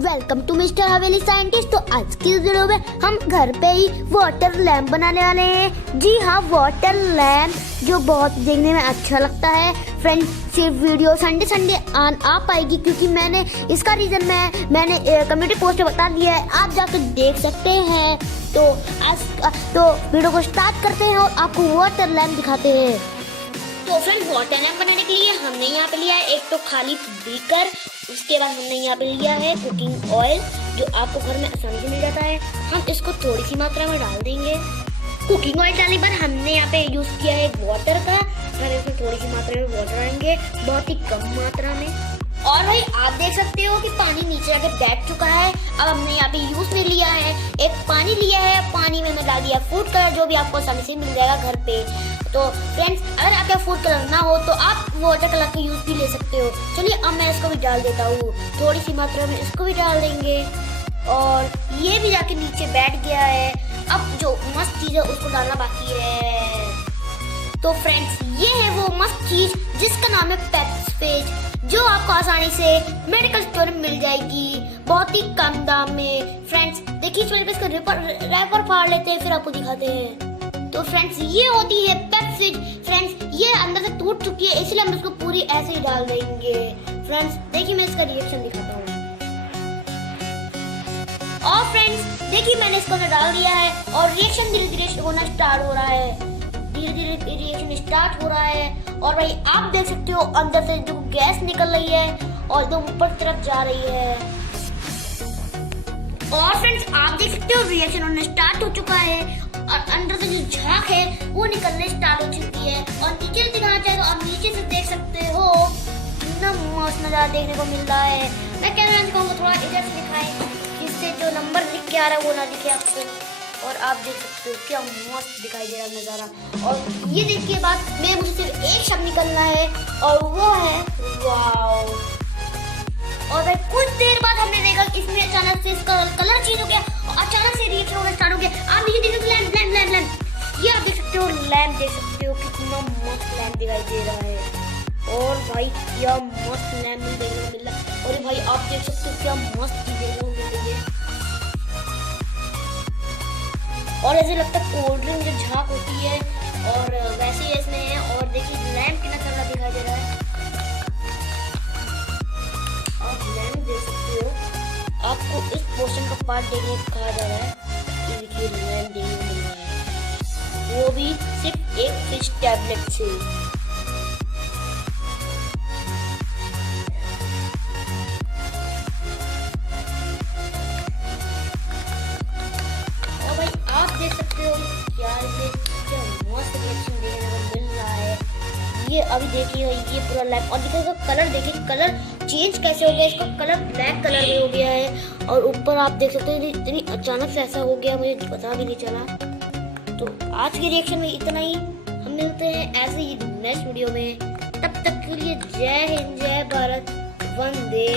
Welcome to mister Haveli scientist. तो आज की वीडियो में हम घर पे ही वाटर लैंप बनाने वाले हैं। जी हाँ, वाटर लैंप जो बहुत देखने में अच्छा लगता है। फ्रेंड्स, सिर्फ वीडियो संडे आ पाएगी क्योंकि मैंने इसका रीजन मैंने कम्युनिटी पोस्ट में बता दिया है, आप जाकर देख सकते हैं। तो वीडियो को स्टार्ट करते हैं और आपको वाटर लैंप दिखाते हैं। तो फ्रेंड्स, वाटर लैंप बनाने के लिए हमने यहाँ पे लिया है एक तो खाली बीकर, उसके बाद हमने यहाँ पे लिया है कुकिंग ऑयल जो आपको घर में आसानी से मिल जाता है। हम इसको थोड़ी सी मात्रा में डाल देंगे। कुकिंग ऑयल डालने पर हमने यहाँ पे यूज किया है वाटर का, हम इसमें थोड़ी सी मात्रा में वाटर डालेंगे, बहुत ही कम मात्रा में। और भाई आप देख सकते हो कि पानी नीचे आके बैठ चुका है। अब हमने यहाँ पे यूज में लिया है एक पानी लिया है, पानी में हमने डाल दिया फूड कलर जो भी आपको आसानी से मिल जाएगा घर पे। तो फ्रेंड्स, अगर आपका फूड कलर ना हो तो आप वाटर कलर का यूज भी ले सकते हो। चलिए अब मैं इसको भी डाल देता हूँ, थोड़ी सी मात्रा में इसको भी डाल देंगे और ये भी जाके नीचे बैठ गया है। अब जो मस्त चीज है उसको डालना बाकी है। तो फ्रेंड्स, ये है वो मस्त चीज जिसका नाम है पेप्स, जो आपको आसानी से मेडिकल स्टोर में मिल जाएगी बहुत ही कम दाम में। फ्रेंड्स देखिए, इस इसका रैपर फाड़ लेते हैं फिर आपको दिखाते हैं। तो फ्रेंड्स, ये होती है पेप्सिज। फ्रेंड्स, ये अंदर से टूट चुकी है इसलिए हम इसको पूरी ऐसे ही डाल देंगे। फ्रेंड्स देखिए, मैं इसका रिएक्शन दिखाता हूँ। और फ्रेंड्स देखिए, मैंने इसको डाल दिया है और रिएक्शन धीरे धीरे होना स्टार्ट हो रहा है, धीरे धीरे रिएक्शन स्टार्ट हो रहा है। और भाई आप देख सकते हो अंदर से जो गैस निकल रही है और एकदम ऊपर तरफ जा रही है। और फ्रेंड्स आप देख सकते हो रिएक्शन होना स्टार्ट हो चुका है और अंदर से जो झाग है वो निकलने स्टार्ट हो चुकी है। और नीचे से दिखाना चाहे तो आप नीचे से देख सकते हो, कितना मस्त नजारा देखने को मिल रहा है। मैं कैमरा दिखाऊंगा, थोड़ा इधर से दिखाएं जिससे जो नंबर लिख के आ रहा है वो ना दिखे आपको। और आप देख सकते हो क्या मस्त दिखाई दे रहा है नजारा। और ये देखिए बात, मैं मुझे सिर्फ एक शब्द निकलना है और वो है वाव। और भाई कुछ देर बाद हमने देखा इसमें अचानक से इसका कलर चेंज हो गया और अचानक से रिएक्शन होना स्टार्ट हो गया। आप ये देखो लैंप लैंप लैंप लैंप, ये आप देख सकते हो लैंप, देख सकते हो कितना मस्त लैंप दिखाई दे रहा है। और भाई क्या मस्त लैंप देखने को मिल रहा है। और भाई आप देख सकते हो क्या मस्त चीज देखने को मिल रही है। और ऐसे लगता है कोल्ड ड्रिंक जो झाग होती है और वैसे ही इसमें है। और देखिए लैंप कितना चल रहा दिखाई दे रहा है, आप लैंप देख सकते हो। आपको इस पोर्शन का पार्ट देखने को कहा जा रहा है। ये देखिए लैंप देखने को मिल रहा है, वो भी सिर्फ एक फिश टैबलेट से। आप देख सकते हो यार, ये क्या मस्त रिएक्शन देखने को मिल रहा है। ये अभी देखिए ये पूरा लैंप, और देखिए कलर, देखिए कलर चेंज कैसे हो गया, इसका कलर ब्लैक कलर में हो गया है। और ऊपर आप देख सकते हैं इतनी अचानक से ऐसा हो गया, मुझे पता भी नहीं चला। तो आज के रिएक्शन में इतना ही, हम मिलते हैं ऐसे ही नेक्स्ट वीडियो में। तब तक के लिए जय हिंद, जय भारत, वंदे